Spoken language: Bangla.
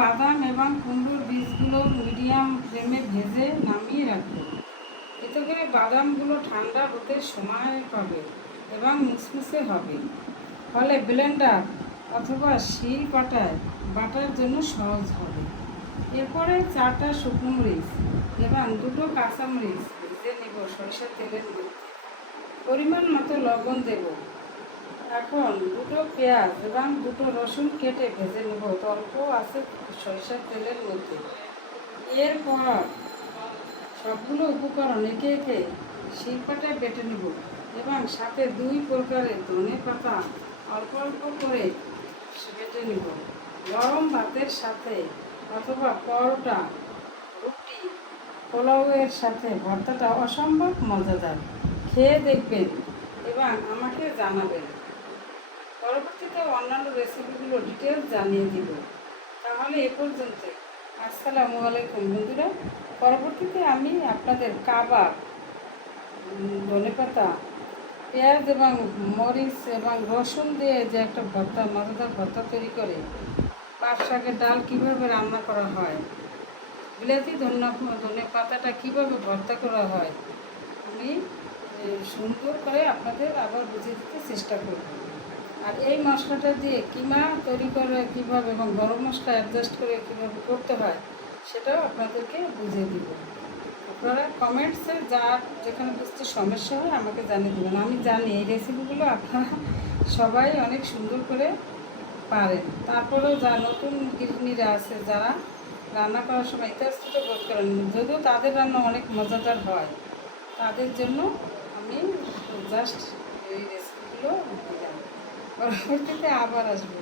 বাদাম এবং কুমড়োর বীজগুলো মিডিয়াম ফ্লেমে ভেজে নামিয়ে রাখবো। এতে করে বাদামগুলো ঠান্ডা হতে সময় পাবে এবং মুসমুসে হবে, ফলে ব্লেন্ডার অথবা শিল পাটায় বাটার জন্য সহজ হবে। এরপরে 4টা শুকনো মরিচ এবং 2টো কাঁচামরিচ ভেজে নেব সরিষার তেলের মধ্যে। পরিমাণ মতো লবণ দেব। এখন 2টো পেঁয়াজ এবং 2টো রসুন কেটে ভেজে নেব অল্প আছে সরিষার তেলের মধ্যে। এরপর সবগুলো উপকরণ একে একে শিলপাটায় বেটে নেব এবং সাথে 2 প্রকারের ধনে পাতা অল্প অল্প করে বেটে নেব। গরম ভাতের সাথে অথবা পরোটা, রুটি, পোলাওয়ের সাথে ভর্তাটা অসম্ভব মজাদার। খেয়ে দেখবেন এবং আমাকে জানাবেন। পরবর্তীতে অন্যান্য রেসিপিগুলো ডিটেলস জানিয়ে দিব। তাহলে এ পর্যন্ত। আসসালামু আলাইকুম বন্ধুরা। পরবর্তীতে আমি আপনাদের কাবাব, ধনেপাতা, পেঁয়াজ এবং মরিচ এবং রসুন দিয়ে যে একটা ভর্তা, মজাদার ভর্তা তৈরি করে পাট শাকের ডাল কীভাবে রান্না করা হয়, বিলাতি ধনে পাতাটা কীভাবে ভর্তা করা হয়, আমি সুন্দর করে আপনাদের আবার বুঝিয়ে দিতে চেষ্টা করব। আর এই মশলাটা দিয়ে কিমা তৈরি করে কীভাবে এবং গরম মশলা অ্যাডজাস্ট করে কীভাবে করতে হয় সেটাও আপনাদেরকে বুঝিয়ে দিব। আপনারা কমেন্টসে যার যেখানে বুঝতে সমস্যা হয় আমাকে জানিয়ে দেবেন। আমি জানি এই রেসিপিগুলো আপনারা সবাই অনেক সুন্দর করে পারেন। তারপরেও যা নতুন গৃহিণীরা আছে যারা রান্না করার সময় ইতস্তত বোধ করেন, যদিও তাদের রান্না অনেক মজাদার হয়, তাদের জন্য আমি জাস্ট এই রেসিপিগুলো দিলাম। পরবর্তীতে আবার আসবো।